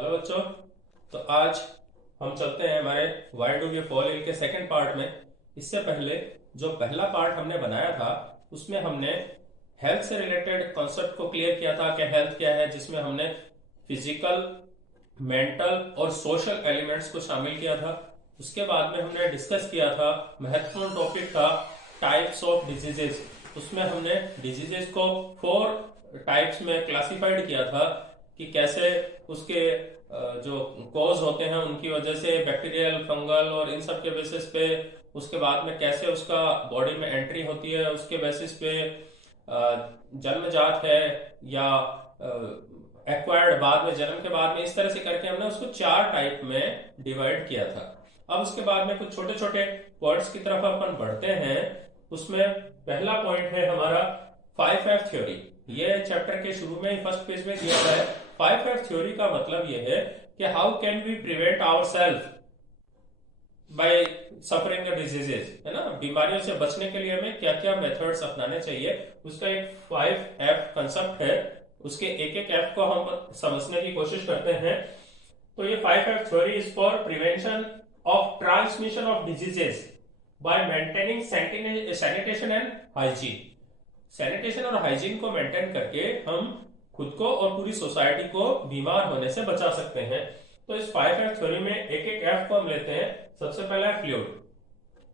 Hello बच्चों। तो आज हम चलते हैं हमारे why do we fall ill के सेकंड पार्ट में। इससे पहले जो पहला पार्ट हमने बनाया था उसमें हमने हेल्थ से रिलेटेड कॉन्सेप्ट को क्लियर किया था कि हेल्थ क्या है, जिसमें हमने फिजिकल, मेंटल और सोशल एलिमेंट्स को शामिल किया था। उसके बाद में हमने डिस्कस किया था, महत्वपूर्ण टॉपिक था टाइप्स ऑफ डिजीजेस। उसमें हमने डिजीजेस को 4 टाइप्स में क्लासिफाइड किया था कि कैसे उसके जो कॉज होते हैं उनकी वजह से, बैक्टीरियल, फंगल और इन सब के बेसिस पे। उसके बाद में कैसे उसका बॉडी में एंट्री होती है, उसके बेसिस पे जन्मजात है या एक्वायर्ड बाद में, जन्म के बाद में। इस तरह से करके हमने उसको 4 टाइप में डिवाइड किया था। अब उसके बाद में कुछ छोटे छोटे पॉइंट्स की तरफ अपन बढ़ते हैं। उसमें पहला पॉइंट है हमारा 5F थ्योरी। ये चैप्टर के शुरू में ही फर्स्ट पेज में दिया गया है। 5F थ्योरी का मतलब यह है कि how can we prevent our self by suffering the diseases, है ना। बीमारियों से बचने के लिए हमें क्या क्या मेथड्स अपनाने चाहिए, उसका एक 5F कंसेप्ट है। उसके एक एक एफ को हम समझने की कोशिश करते हैं। तो ये 5F theory is for prevention of transmission of diseases bye maintaining sanitation and hygiene. Sanitation और हाइजीन को मेंटेन करके हम खुद को और पूरी सोसाइटी को बीमार होने से बचा सकते हैं। तो इस 5F थ्योरी में एक एक एफ को हम लेते हैं। सबसे पहला है फ्लूइड।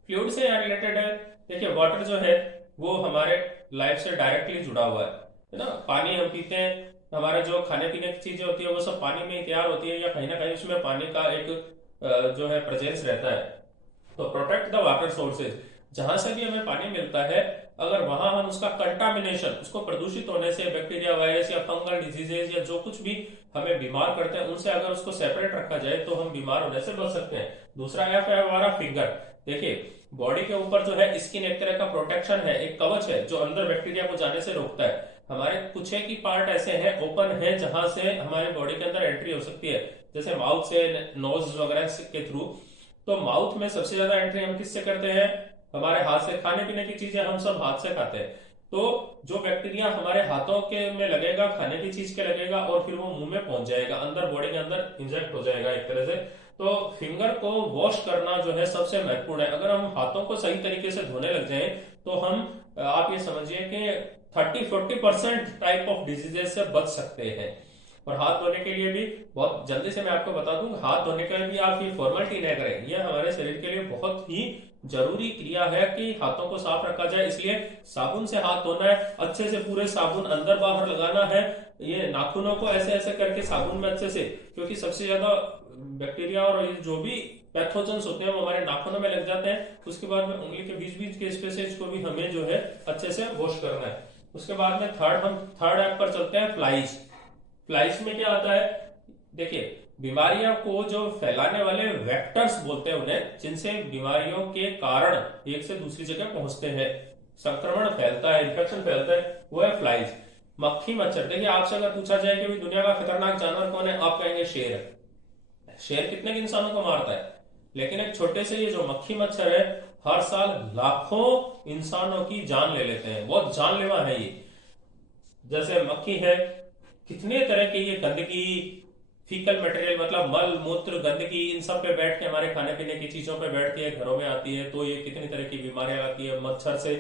फ्लूइड से यहाँ रिलेटेड है। देखिए, वाटर जो है वो हमारे लाइफ से डायरेक्टली जुड़ा हुआ है ना। पानी हम पीते हैं, हमारे जो खाने पीने की चीजें होती है वो सब पानी में ही तैयार होती है, या कहीं ना कहीं उसमें पानी का एक जो है प्रेजेंस रहता है। तो प्रोटेक्ट द वाटर सोर्सेज। जहां से भी हमें पानी मिलता है, अगर वहां हम उसका कंटामिनेशन, उसको प्रदूषित होने से, बैक्टीरिया, वायरस या फंगल डिजीजेज या जो कुछ भी हमें बीमार करते हैं उनसे अगर उसको सेपरेट रखा जाए तो हम बीमार होने से बच सकते हैं। दूसरा एफ है हमारा फिंगर। देखिए, बॉडी के ऊपर जो है स्किन एक तरह का प्रोटेक्शन है, एक कवच है जो अंदर बैक्टीरिया को जाने से रोकता है। हमारे कुछ एक ही पार्ट ऐसे हैं, ओपन है, जहां से हमारे बॉडी के अंदर एंट्री हो सकती है, जैसे माउथ से, नोज वगैरह के थ्रू। तो माउथ में सबसे ज्यादा एंट्री हम किससे करते हैं? हमारे हाथ से। खाने पीने की चीजें हम सब हाथ से खाते हैं। तो जो बैक्टीरिया हमारे हाथों के में लगेगा, खाने की चीज के लगेगा और फिर वो मुंह में पहुंच जाएगा, अंदर बॉडी के अंदर इंजेक्ट हो जाएगा एक तरह से। तो फिंगर को वॉश करना जो है सबसे महत्वपूर्ण है। अगर हम हाथों को सही तरीके से धोने लग जाएं तो हम, आप ये समझिए कि 30-40% टाइप ऑफ डिजीजेस से बच सकते हैं। और हाथ धोने के लिए भी बहुत जल्दी से मैं आपको बता दूं, हाथ धोने के लिए भी आप ये फॉर्मेलिटी नहीं करें। यह हमारे शरीर के लिए बहुत ही जरूरी क्रिया है कि हाथों को साफ रखा जाए। इसलिए साबुन से हाथ धोना है, अच्छे से पूरे साबुन अंदर बाहर लगाना है। ये नाखूनों को ऐसे ऐसे करके साबुन में अच्छे से, क्योंकि सबसे ज्यादा बैक्टीरिया और ये जो भी पैथोजेंस होते हैं वो हमारे नाखूनों में लग जाते हैं। उसके बाद में उंगली के बीच बीच के स्पेसेज को भी हमें जो है अच्छे से वॉश करना है। उसके बाद में हम थर्ड ऐप पर चलते हैं, फ्लाइज। फ्लाइज में क्या आता है? देखिए, बीमारियों को जो फैलाने वाले वेक्टर्स बोलते हैं उन्हें, जिनसे बीमारियों के कारण एक से दूसरी जगह पहुंचते हैं, संक्रमण फैलता है, इन्फेक्शन फैलता है, वो है फ्लाइज। मक्खी मच्छर। देखिए, आपसे अगर पूछा जाए कि दुनिया का खतरनाक जानवर कौन है, आप कहेंगे शेर है। शेर कितने इंसानों को मारता है, लेकिन एक छोटे से ये जो मक्खी मच्छर है हर साल लाखों इंसानों की जान ले लेते हैं। बहुत जानलेवा है ये। जैसे मक्खी है, कितने तरह की ये गंदगी, फीकल मटेरियल मतलब मल मूत्र गंदगी, इन सब पे बैठ के हमारे खाने पीने की चीजों पे बैठती है, घरों में आती है, तो ये कितनी तरह की बीमारियां आती है। मच्छर से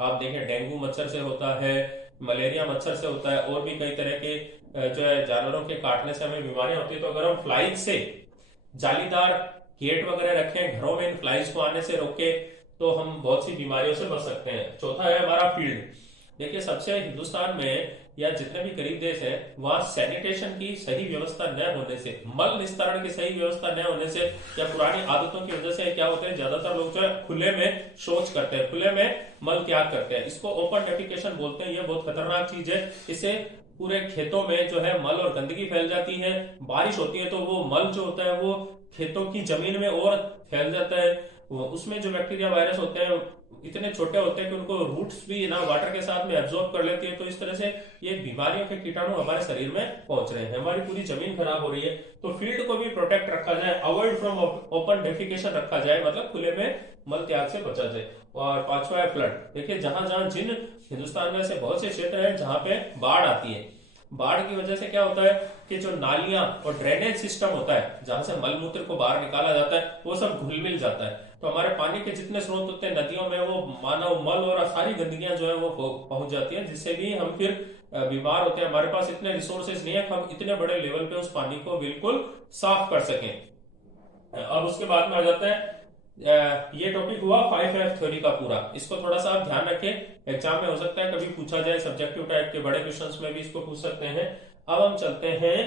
आप देखें, डेंगू मच्छर से होता है, मलेरिया मच्छर से होता है, और भी कई तरह के जो है जानवरों के काटने से हमें बीमारियां होती है। तो अगर हम फ्लाइज से जालीदार गेट वगैरह रखें घरों में, इन फ्लाइज को आने से रोके, तो हम बहुत सी बीमारियों से बच सकते हैं। चौथा है हमारा फील्ड। देखिए, सबसे हिंदुस्तान में या जितने भी गरीब देश हैं वहां सैनिटेशन की सही व्यवस्था न होने से, मल निस्तारण की सही व्यवस्था न होने से, या पुरानी आदतों की वजह से क्या होते हैं, ज्यादातर लोग जो है खुले में शौच करते हैं, खुले में मल त्याग करते हैं। इसको ओपन डेफिकेशन बोलते हैं। यह बहुत खतरनाक चीज है। इससे पूरे खेतों में जो है मल और गंदगी फैल जाती है। बारिश होती है तो वो मल जो होता है वो खेतों की जमीन में और फैल जाता है। उसमें जो बैक्टीरिया, वायरस होते हैं इतने छोटे होते हैं कि उनको रूट्स भी ना वाटर के साथ में एब्जॉर्ब कर लेती है। तो इस तरह से ये बीमारियों के कीटाणु हमारे शरीर में पहुंच रहे हैं, हमारी पूरी जमीन खराब हो रही है। तो फील्ड को भी प्रोटेक्ट रखा जाए, अवॉइड फ्रॉम ओपन डेफिकेशन रखा जाए, मतलब खुले में मल त्याग से बचा जाए। और पांचवा है फ्लड। देखिए, जहां जहां जिन हिंदुस्तान में ऐसे बहुत से क्षेत्र हैं जहां पे बाढ़ आती है, बाढ़ की वजह से क्या होता है कि जो नालियां और ड्रेनेज सिस्टम होता है जहां से मल मूत्र को बाहर निकाला जाता है वो सब घुल मिल जाता है। तो हमारे पानी के जितने स्रोत होते हैं नदियों में वो मानव मल और सारी गंदगियां जो है वो पहुंच जाती है, जिससे भी हम फिर बीमार होते हैं। हमारे पास इतने रिसोर्सेज नहीं है हम इतने बड़े लेवल पे उस पानी को बिल्कुल साफ कर सकें। अब उसके बाद में आ जाता है ये टॉपिक हुआ 5F थ्योरी का पूरा। इसको थोड़ा सा आप ध्यान रखें, एग्जाम में हो सकता है कभी पूछा जाए, सब्जेक्टिव टाइप के बड़े क्वेश्चंस में भी इसको पूछ सकते हैं। अब हम चलते हैं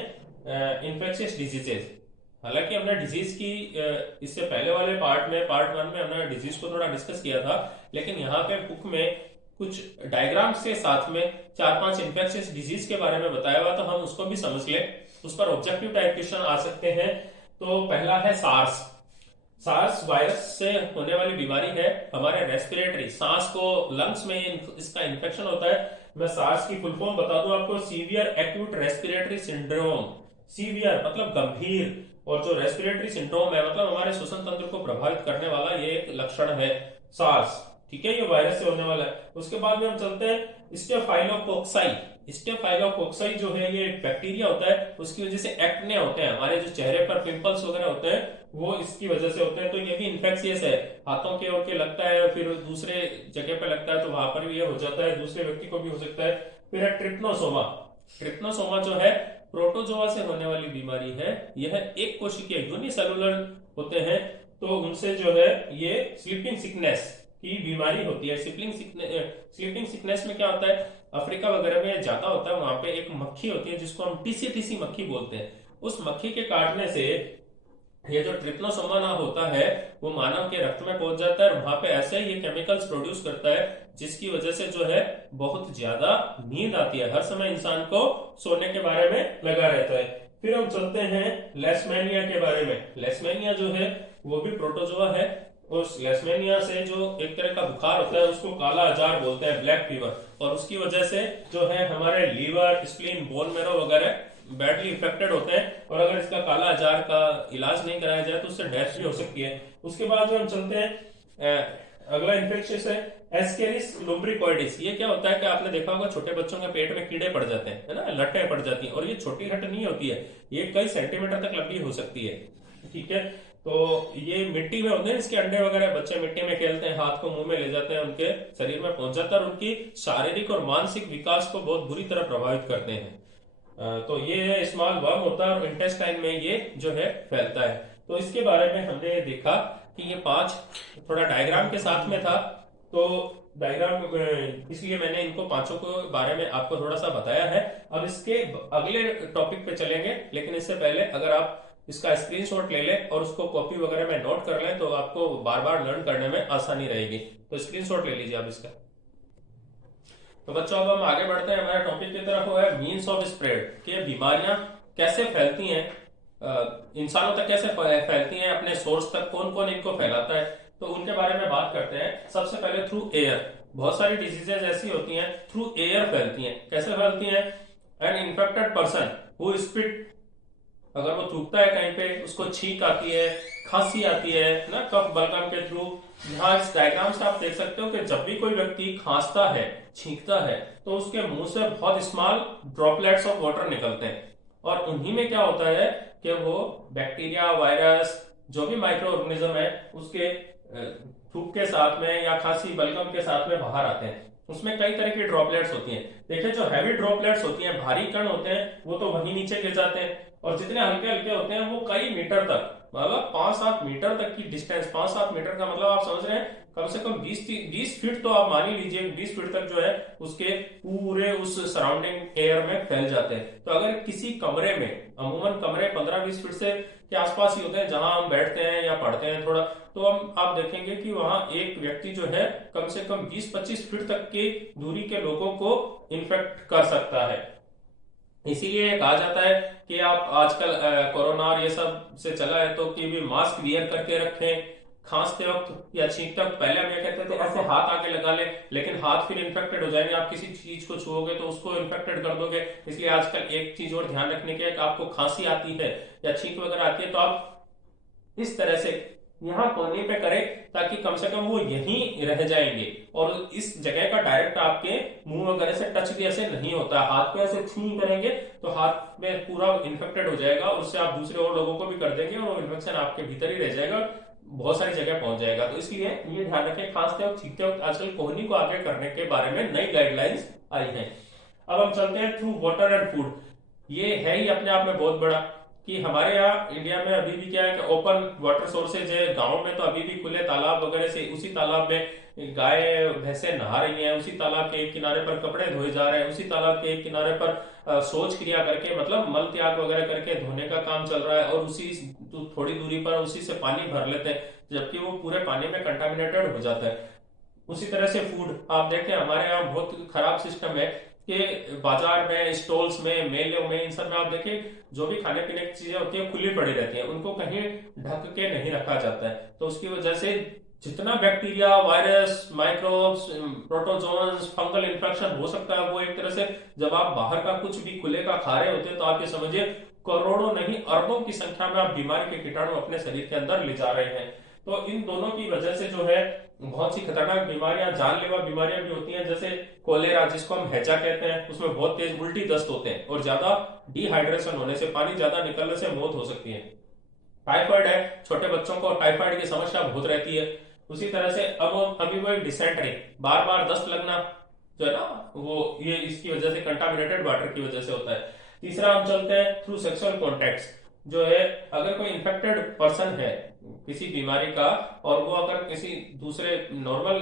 इन्फेक्शियस डिजीजेज। हालांकि हमने डिजीज की इससे पहले वाले पार्ट 1 में हमने डिजीज को थोड़ा डिस्कस किया था, लेकिन यहाँ पे बुक में कुछ डायग्राम्स के साथ में 4-5 इन्फेक्शियस डिजीज के बारे में बताया हुआ, तो हम उसको भी समझ लें। उस पर ऑब्जेक्टिव टाइप क्वेश्चन आ सकते हैं। तो पहला है सार्स। सार्स वायरस से होने वाली बीमारी है हमारे रेस्पिरेटरी, सांस को लंग्स में इसका इन्फेक्शन होता है। मैं सार्स की फुल फॉर्म बता दूं आपको, severe acute respiratory syndrome. Severe मतलब गंभीर, और जो रेस्पिरेटरी सिंड्रोम है मतलब हमारे श्वसन तंत्र को प्रभावित करने वाला ये एक लक्षण है सार्स। ठीक है, ये वायरस से होने वाला है। उसके बाद में हम चलते हैं स्टेफाइलोकोक्साई। स्टेफाइलोकोक्साई जो है ये एक बैक्टीरिया होता है, उसकी वजह से एक्ने होते हैं, हमारे जो चेहरे पर पिंपल्स वगैरह होते हैं वो इसकी वजह से होते हैं। तो ये भी इन्फेक्शियस है, हाथों के ओर के लगता है, फिर दूसरे जगह पे लगता है तो वहां पर भी ये हो जाता है, दूसरे व्यक्ति को भी हो सकता है। फिर है ट्रिप्नोसोमा। ट्रिप्नोसोमा जो है प्रोटोजोआ से होने वाली बीमारी है। यह एक कोशिकीय यूनिसेलुलर होते हैं, तो उनसे जो है ये स्लीपिंग सिकनेस की बीमारी होती है। स्लीपिंग सिकनेस में क्या होता है, अफ्रीका वगैरह में ज्यादा होता है, वहां पे एक मक्खी होती है जिसको हम टीसी मक्खी बोलते हैं। उस मक्खी के काटने से ये जो ट्रिप्नोसोमा ना होता है वो मानव के रक्त में पहुंच जाता है, और वहां पे ऐसे ये केमिकल्स प्रोड्यूस करता है जिसकी वजह से जो है बहुत ज्यादा नींद आती है, हर समय इंसान को सोने के बारे में लगा रहता है। फिर हम चलते हैं लेशमैनिया के बारे में। लेशमैनिया जो है वो भी प्रोटोजोआ है। उस लेशमैनिया से जो एक तरह का बुखार होता है उसको काला अजार बोलते हैं, ब्लैक फीवर, और उसकी वजह से जो है हमारे लीवर, स्प्लीन, बोन मैरो वगैरह बैडली इफेक्टेड होते हैं, और अगर इसका काला अजार का इलाज नहीं कराया जाए तो उससे डेथ भी हो सकती है। उसके बाद हम चलते हैं अगला इन्फेक्शियस है एस्केरिस लुम्ब्रिकॉइडिस। ये क्या होता है कि आपने देखा होगा छोटे बच्चों के पेट में कीड़े पड़ जाते हैं, है ना, लटें पड़ जाती हैं, और ये छोटी लट नहीं होती है, ये कई सेंटीमीटर तक लंबी हो सकती है। ठीक है, तो ये मिट्टी में होते हैं, इसके अंडे वगैरह, बच्चे मिट्टी में खेलते हैं, हाथ को मुंह में ले जाते हैं, उनके शरीर में पहुंच जाता है और उनकी शारीरिक और मानसिक विकास को बहुत बुरी तरह प्रभावित करते हैं। तो ये स्मॉल वर्म होता है और इंटेस्टाइन में ये जो है फैलता है। तो इसके बारे में हमने देखा कि ये 5 थोड़ा डायग्राम के साथ में था, तो डायग्राम इसलिए मैंने इनको 5 के बारे में आपको थोड़ा सा बताया है। अब इसके अगले टॉपिक पे चलेंगे, लेकिन इससे पहले अगर आप इसका स्क्रीनशॉट ले लें और उसको कॉपी वगैरह में नोट कर लें तो आपको बार बार लर्न करने में आसानी रहेगी। तो स्क्रीनशॉट ले लीजिए आप इसका। तो बच्चों अब हम आगे बढ़ते हैं हमारे टॉपिक की तरफ, वो है मीन्स ऑफ स्प्रेड, कि बीमारियां कैसे फैलती हैं, इंसानों तक कैसे फैलती हैं, अपने सोर्स तक कौन कौन इनको फैलाता है, तो उनके बारे में बात करते हैं। सबसे पहले थ्रू एयर। बहुत सारी डिजीजेज ऐसी होती हैं थ्रू एयर फैलती हैं। कैसे फैलती हैं? An infected person who spit, अगर वो थूकता है कहीं पे उसको छींक आती है, खांसी आती है ना, कफ बलगम के थ्रू। यहाँ इस डायग्राम से आप देख सकते हो कि जब भी कोई व्यक्ति खांसता है, छींकता है, तो उसके मुंह से बहुत स्मॉल ड्रॉपलेट्स ऑफ वाटर निकलते हैं, और उन्हीं में क्या होता है कि वो बैक्टीरिया, वायरस, जो भी माइक्रो ऑर्गेनिज्म है उसके थूक के साथ में या खांसी बलगम के साथ में बाहर आते हैं। उसमें कई तरह की ड्रॉपलेट्स होती हैं। देखिए जो हैवी ड्रॉपलेट्स होती हैं, भारी कण होते हैं, वो तो वहीं नीचे गिर जाते हैं, और जितने हल्के हल्के होते हैं वो कई मीटर तक, मतलब 5-7 मीटर तक की डिस्टेंस, 5-7 मीटर का मतलब आप समझ रहे हैं कम से कम 20 फीट, तो आप मान ही लीजिए 20 फीट तक जो है उसके पूरे उस सराउंडिंग एयर में फैल जाते हैं। तो अगर किसी कमरे में, अमूमन कमरे 15-20 फीट से के आसपास ही होते हैं जहां हम बैठते हैं या पढ़ते हैं थोड़ा, तो हम आप देखेंगे कि वहां एक व्यक्ति जो है कम से कम 20-25 फीट तक की दूरी के लोगों को इन्फेक्ट कर सकता है। इसीलिए कहा जाता है कि आप आजकल कोरोना और ये सब से चला है तो कि भी मास्क वियर करके रखें, खांसते वक्त या छींकते वक्त। पहले हम ये कहते थे ऐसे हाथ आगे लगा ले, लेकिन हाथ फिर इन्फेक्टेड हो जाएंगे, आप किसी चीज को छुओगे तो उसको इन्फेक्टेड कर दोगे। इसलिए आजकल एक चीज और ध्यान रखने की है कि आपको खांसी आती है या छींक वगैरह आती है तो आप इस तरह से यहाँ कोहनी पे करें, ताकि कम से कम वो यहीं रह जाएंगे और इस जगह का डायरेक्ट आपके मुंह वगैरह से टच भी ऐसे नहीं होता। हाथ पे ऐसे छू करेंगे तो हाथ में पूरा इन्फेक्टेड हो जाएगा और उससे आप दूसरे और लोगों को भी कर देंगे और इन्फेक्शन आपके भीतर ही रह जाएगा, बहुत सारी जगह पहुंच जाएगा। तो इसलिए ये ध्यान रखें, खांसते वक्त छींकते वक्त आजकल कोहनी को आगे करने के बारे में नई गाइडलाइंस आई हैं। अब हम चलते हैं थ्रू वाटर एंड फूड। ये है ही अपने आप में बहुत बड़ा कि हमारे यहाँ इंडिया में अभी भी क्या है कि ओपन वाटर सोर्सेज है। गाँव में तो अभी भी खुले तालाब वगैरह से, उसी तालाब में गाय भैंसे नहा रही हैं, उसी तालाब के एक किनारे पर कपड़े धोए जा रहे हैं, उसी तालाब के एक किनारे पर शौच क्रिया करके मतलब मल त्याग वगैरह करके धोने का काम चल रहा है और उसी थोड़ी दूरी पर उसी से पानी भर लेते हैं, जबकि वो पूरे पानी में कंटामिनेटेड हो जाता है। उसी तरह से फूड आप देखें, हमारे यहाँ बहुत खराब सिस्टम है कि बाजार में, स्टॉल्स में, मेलों में, इन सब में आप देखिए जो भी खाने पीने की चीजें होती है खुली पड़ी रहती हैं, उनको कहीं ढक के नहीं रखा जाता है। तो उसकी वजह से जितना bacteria, virus, microbes, protozoans, fungal infection हो सकता है, वो एक तरह से जब आप बाहर का कुछ भी खुले का खा रहे होते हैं तो आप ये समझिए करोड़ों नहीं अरबों की संख्या में आप बीमारी के कीटाणु अपने शरीर के अंदर ले जा रहे हैं। तो इन दोनों की वजह से जो है बहुत सी खतरनाक बीमारियां, जानलेवा बीमारियां भी होती हैं, जैसे कोलेरा जिसको हम हैजा कहते हैं, उसमें बहुत तेज उल्टी दस्त होते हैं और ज्यादा डिहाइड्रेशन होने से, पानी ज्यादा निकलने से मौत हो सकती है। टाइफाइड है, छोटे बच्चों को टाइफाइड की समस्या बहुत रहती है। उसी तरह से अब अभी वो डिसेंट्री, बार बार दस्त लगना जो है ना, वो ये इसकी वजह से, कंटामिनेटेड वाटर की वजह से होता है। तीसरा हम चलते हैं थ्रू सेक्सुअल कॉन्टेक्ट। जो है अगर कोई इन्फेक्टेड पर्सन है किसी बीमारी का और वो अगर किसी दूसरे नॉर्मल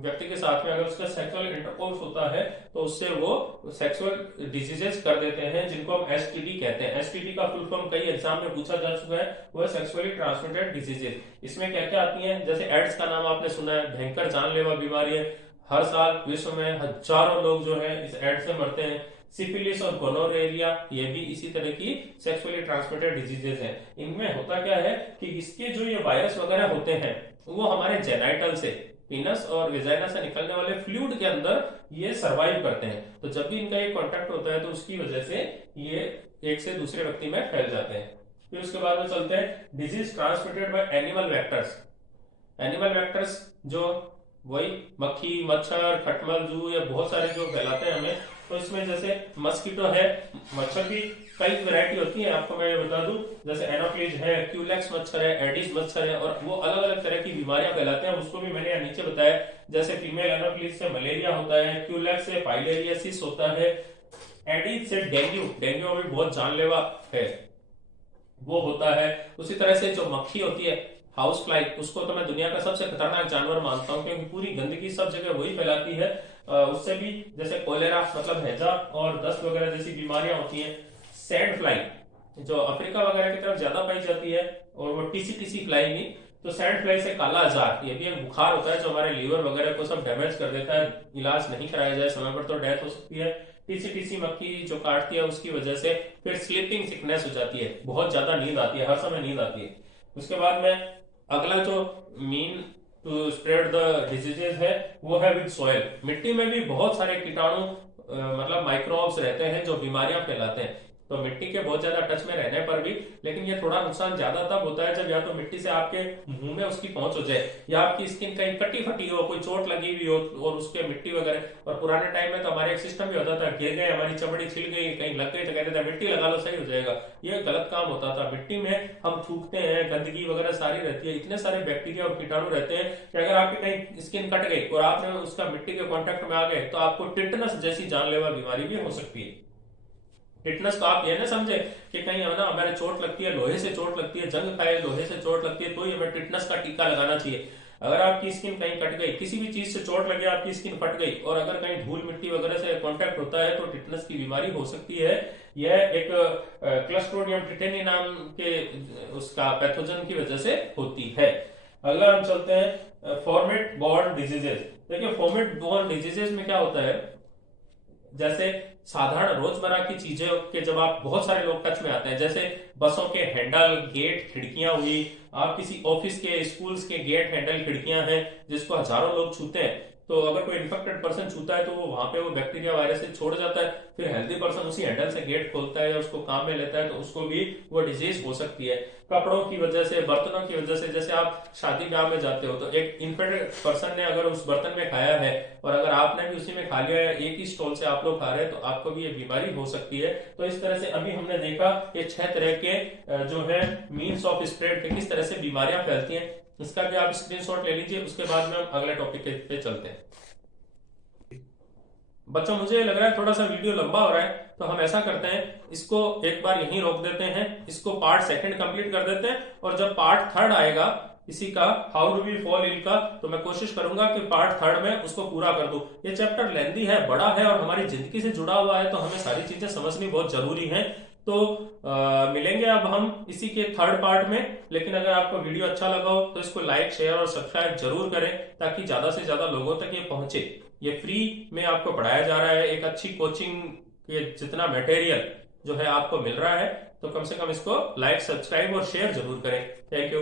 व्यक्ति के साथ में अगर उसका सेक्सुअल इंटरकोर्स होता है तो उससे वो सेक्सुअल डिजीजेस कर देते हैं, जिनको हम एसटीडी कहते हैं। एसटीडी का फुल फॉर्म कई एग्जाम में पूछा जा चुका है, वो है सेक्सुअली ट्रांसमिटेड डिजीजेस। इसमें क्या क्या आती हैं, जैसे एड्स का नाम आपने सुना है, भयंकर जानलेवा बीमारी है। हर साल विश्व में हजारों लोग जो है इस एड्स से मरते हैं। सिफिलिस और गोनोरेरिया, ये भी इसी तरह की सेक्सुअली ट्रांसमिटेड डिजीजेस हैं। इनमें होता क्या है कि इसके जो ये वायरस वगैरह होते हैं वो हमारे जेनाइटल से, पीनस और वेजाइना से निकलने वाले फ्लूइड के अंदर ये सरवाइव करते हैं। तो जब भी इनका ये कांटेक्ट होता है तो उसकी वजह से ये एक से दूसरे व्यक्ति में फैल जाते हैं। फिर उसके बाद में चलते हैं disease transmitted by animal vectors. Animal vectors जो वही मक्खी, मच्छर, खटमल, जू, ये बहुत सारे जो फैलाते हैं हमें। तो इसमें जैसे मस्कीटो है, मच्छर की कई वैरायटी होती है, आपको मैं बता दूं, जैसे एनोफ्लिज है, क्यूलेक्स मच्छर है, एडिस मच्छर है, और वो अलग अलग तरह की बीमारियां फैलाते हैं। उसको भी मैंने नीचे बताया, जैसे फीमेल एनोफ्लिज से मलेरिया होता है, क्यूलेक्स से फाइलेरियासिस होता है, एडिस से डेंगू, डेंगू भी बहुत जानलेवा है, वो होता है। उसी तरह से जो मक्खी होती है, हाउस फ्लाई, उसको तो मैं दुनिया का सबसे खतरनाक जानवर मानता हूँ, क्योंकि पूरी गंदगी सब जगह वही फैलाती है। उससे भी जैसे कोलेरा मतलब हैजा और दस्त वगैरह जैसी बीमारियां होती हैं। सैंड फ्लाई जो अफ्रीका वगैरह की तरफ ज्यादा पाई जाती है, और वो टीसी टीसी फ्लाई भी। तो सैंड फ्लाई से काला आजार, ये भी एक बुखार होता है जो हमारे लीवर वगैरह को सब डैमेज कर देता है। इलाज नहीं कराया जाए समय पर तो डेथ हो सकती है। टीसी टीसी मक्खी जो काटती है उसकी वजह से फिर स्लीपिंग सिकनेस हो जाती है, बहुत ज्यादा नींद आती है, हर समय नींद आती है। उसके बाद में अगला जो mean to spread the diseases है वो है विद सॉइल। मिट्टी में भी बहुत सारे कीटाणु मतलब माइक्रोब्स रहते हैं जो बीमारियां फैलाते हैं। तो मिट्टी के बहुत ज्यादा टच में रहने पर भी, लेकिन ये थोड़ा नुकसान ज्यादा तब होता है जब या तो मिट्टी से आपके मुंह में उसकी पहुंच हो जाए, या आपकी स्किन कहीं कटी फटी हो, कोई चोट लगी हुई हो और उसके मिट्टी वगैरह। और पुराने टाइम में तो हमारे एक सिस्टम भी होता था, गिर गए, हमारी चमड़ी छिल गई, कहीं लग गई तो कहते थे मिट्टी लगा लो सही हो जाएगा। ये गलत काम होता था। मिट्टी में हम थूकते हैं, गंदगी वगैरह सारी रहती है, इतने सारे बैक्टीरिया और कीटाणु रहते हैं कि अगर आपकी कहीं स्किन कट गई और आपने उसका मिट्टी के कॉन्टेक्ट में आ गए तो आपको टिटनस जैसी जानलेवा बीमारी भी हो सकती है। टिटनस तो आप ये ना समझे कि कहीं है ना हमारे चोट लगती है, लोहे से चोट लगती है, जंग खाए लोहे से चोट लगती है तो ही हमें टिटनस का टीका लगाना चाहिए। अगर आपकी स्किन कहीं कट गई, किसी भी चीज से चोट लगे, आपकी स्किन फट गई और अगर कहीं धूल मिट्टी वगैरह से कांटेक्ट होता है तो टिटनस की बीमारी हो सकती है। यह एक क्लस्ट्रोडियम टिटेनी नाम के उसका पैथोजन की वजह से होती है। अगला हम चलते हैं फॉर्मेट बोर्न डिजीजेस। देखिए फॉर्मेट बोर्न डिजीजेस में क्या होता है, जैसे साधारण रोजमर्रा की चीजें के जब आप बहुत सारे लोग टच में आते हैं, जैसे बसों के हैंडल, गेट, खिड़कियां हुई, आप किसी ऑफिस के, स्कूल्स के गेट, हैंडल, खिड़कियां हैं जिसको हजारों लोग छूते हैं, तो अगर कोई इन्फेक्टेड पर्सन छूता है तो वो वहां पे वो बैक्टीरिया वायरस से छोड़ जाता है, फिर हेल्दी पर्सन उसी हैंडल से गेट खोलता है या उसको काम में लेता है तो उसको भी वो डिजीज हो सकती है। कपड़ों की वजह से, बर्तनों की वजह से, जैसे आप शादी ब्याह में जाते हो तो एक इन्फेक्टेड पर्सन ने अगर उस बर्तन में खाया है और अगर आपने भी उसी में खा लिया है, एक ही स्टॉल से आप लोग खा रहे हैं, तो आपको भी ये बीमारी हो सकती है। तो इस तरह से अभी हमने देखा ये 6 तरह के जो है मीन्स ऑफ स्प्रेड के किस तरह से बीमारियां फैलती हैं। इसका भी आप स्क्रीनशॉट ले लीजिए, उसके बाद में हम अगले टॉपिक पे चलते हैं। बच्चों मुझे लग रहा है थोड़ा सा वीडियो लंबा हो रहा है, तो हम ऐसा करते हैं, इसको एक बार यहीं रोक देते हैं, इसको पार्ट सेकंड कंप्लीट कर देते हैं, और जब पार्ट थर्ड आएगा इसी का, how do we fall ill का, तो मैं कोशिश करूंगा कि पार्ट थर्ड में उसको पूरा कर दूं। ये चैप्टर लेंदी है, बड़ा है और हमारी जिंदगी से जुड़ा हुआ है, तो हमें सारी चीजें समझनी बहुत जरूरी है। तो मिलेंगे अब हम इसी के थर्ड पार्ट में। लेकिन अगर आपको वीडियो अच्छा लगा हो तो इसको लाइक, शेयर और सब्सक्राइब जरूर करें, ताकि ज्यादा से ज्यादा लोगों तक ये पहुंचे। ये फ्री में आपको पढ़ाया जा रहा है, एक अच्छी कोचिंग के जितना मटेरियल जो है आपको मिल रहा है, तो कम से कम इसको लाइक, सब्सक्राइब और शेयर जरूर करें। Thank you.